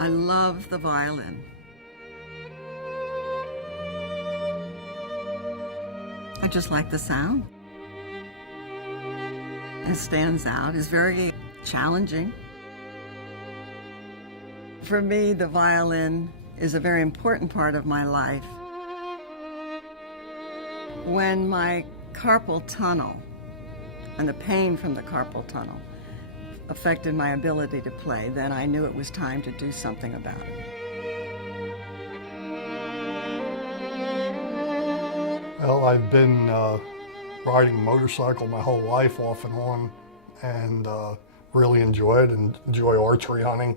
I love the violin. I just like the sound. It stands out. It's very challenging. For me, the violin is a very important part of my life. When my carpal tunnel and the pain from the carpal tunnel affected my ability to play, then I knew it was time to do something about it. Well, I've been riding a motorcycle my whole life off and on, and really enjoy it and enjoy archery hunting.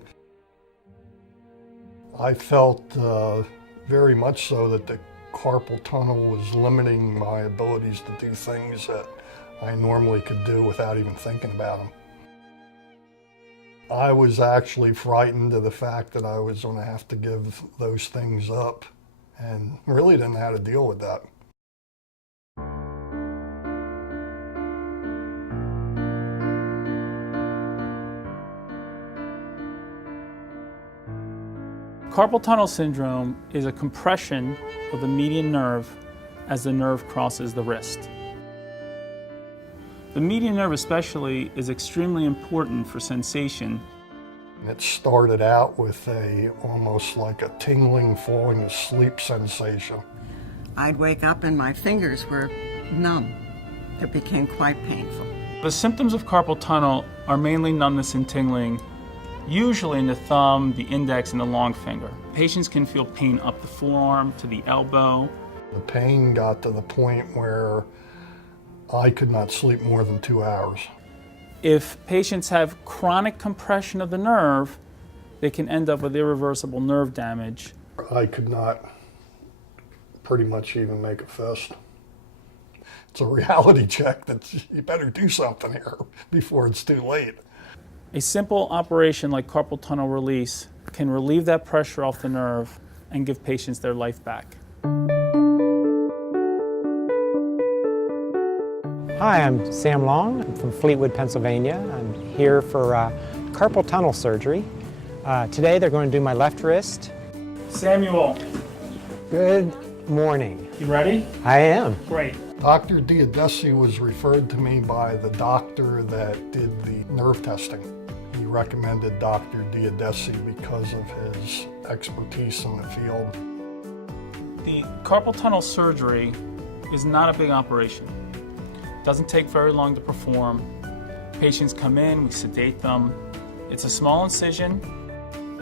I felt very much so that the carpal tunnel was limiting my abilities to do things that I normally could do without even thinking about them. I was actually frightened of the fact that I was going to have to give those things up, and really didn't know how to deal with that. Carpal tunnel syndrome is a compression of the median nerve as the nerve crosses the wrist. The median nerve especially is extremely important for sensation. It started out with almost like a tingling, falling asleep sensation. I'd wake up and my fingers were numb. It became quite painful. The symptoms of carpal tunnel are mainly numbness and tingling, usually in the thumb, the index, and the long finger. Patients can feel pain up the forearm to the elbow. The pain got to the point where I could not sleep more than 2 hours. If patients have chronic compression of the nerve, they can end up with irreversible nerve damage. I could not pretty much even make a fist. It's a reality check that you better do something here before it's too late. A simple operation like carpal tunnel release can relieve that pressure off the nerve and give patients their life back. Hi, I'm Sam Long. I'm from Fleetwood, Pennsylvania. I'm here for carpal tunnel surgery. Today they're going to do my left wrist. Samuel, Good morning. you ready? I am. Great. Dr. Diodesi was referred to me by the doctor that did the nerve testing. He recommended Dr. Diodesi because of his expertise in the field. The carpal tunnel surgery is not a big operation. It doesn't take very long to perform. Patients come in, we sedate them. It's a small incision.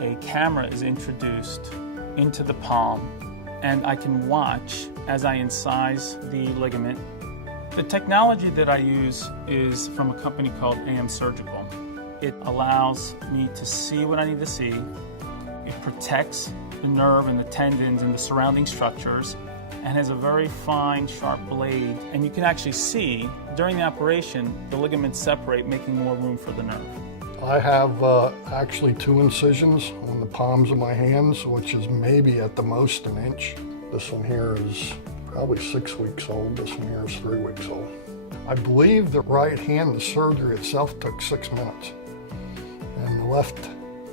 A camera is introduced into the palm, and I can watch as I incise the ligament. The technology that I use is from a company called AM Surgical. It allows me to see what I need to see. It protects the nerve and the tendons and the surrounding structures, and has a very fine, sharp blade. And you can actually see, during the operation, the ligaments separate, making more room for the nerve. I have actually 2 incisions on the palms of my hands, which is maybe at the most an inch. This one here is probably 6 weeks old. This one here is 3 weeks old. I believe the right hand, the surgery itself took 6 minutes. And the left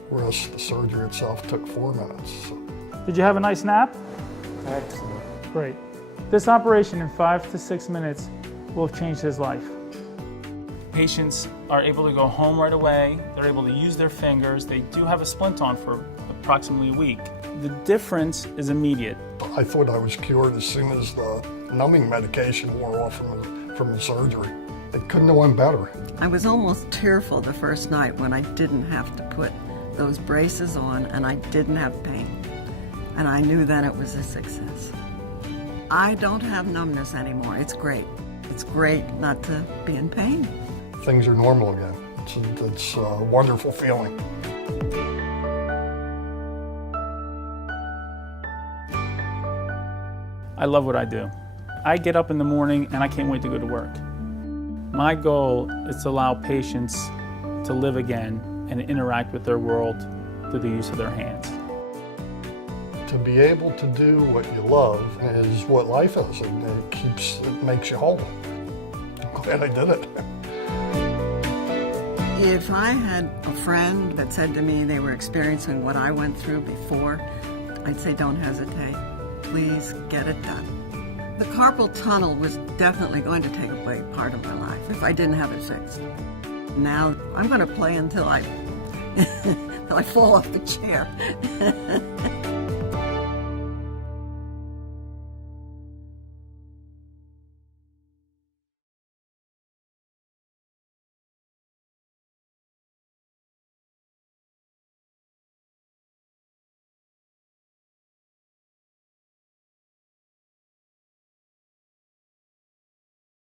wrist, the surgery itself took 4 minutes. So. Did you have a nice nap? Excellent. Great. This operation in 5 to 6 minutes will have changed his life. Patients are able to go home right away. They're able to use their fingers. They do have a splint on for approximately a week. The difference is immediate. I thought I was cured as soon as the numbing medication wore off from the surgery. It couldn't have went better. I was almost tearful the first night when I didn't have to put those braces on and I didn't have pain. And I knew then it was a success. I don't have numbness anymore. It's great. It's great not to be in pain. Things are normal again. It's a wonderful feeling. I love what I do. I get up in the morning and I can't wait to go to work. My goal is to allow patients to live again and interact with their world through the use of their hands. To be able to do what you love is what life is, and it makes you whole. I'm glad I did it. If I had a friend that said to me they were experiencing what I went through before, I'd say don't hesitate. Please get it done. The carpal tunnel was definitely going to take a big part of my life if I didn't have it fixed. Now I'm going to play until I fall off the chair.